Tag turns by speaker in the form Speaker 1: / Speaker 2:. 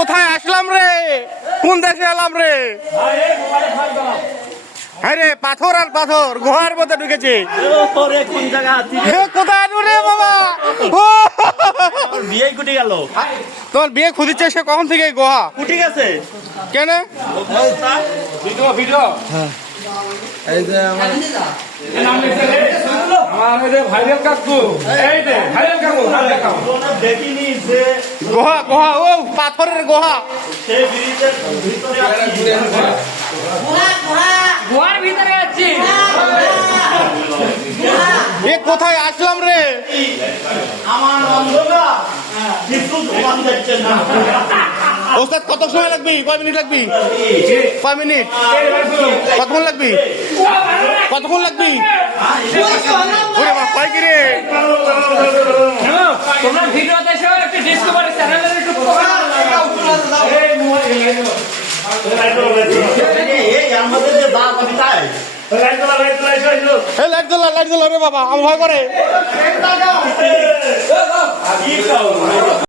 Speaker 1: কোথায় আসলাম রে? কোন দেশে এলাম রে? হ্যাঁ রে পাথর আর পাথর গুহার মধ্যে ঢুকেছে।
Speaker 2: ওরে কোন জায়গা আছি
Speaker 1: হে কোথায় রে বাবা? ও!
Speaker 2: বিয়ে কুটি গেল
Speaker 1: তোমার বিয়ে খুঁজছে সে কখন থেকে গুহা?
Speaker 2: কুটি গেছে
Speaker 1: কেন?
Speaker 3: এই যে আমার
Speaker 4: আমার ভাইরাল কাকু। এই যে ভাইরাল কাকু।
Speaker 2: দেখিনি যে
Speaker 1: গুহা গুহা ও পাথরের গুহা।
Speaker 2: ব্রিজের ভিতরে আছি।
Speaker 5: গোয়ার ভিতরে আছি।
Speaker 1: এ কোথায় আসলাম রে?
Speaker 2: আমার অন্ধকার কিছু ঘুমান যাচ্ছে না?
Speaker 1: ওস্তাদ কত সময় লাগবে? কয় মিনিট লাগবে? কয় মিনিট? কতক্ষণ লাগবে? কতক্ষণ লাগবে? ওরে রে
Speaker 5: তোমরা ভিডিও দেখো একটু ডিসকভারি চ্যানেলের একটু
Speaker 1: লাইট দোলা লাইট দোলা রে বাবা আমি ভয় করে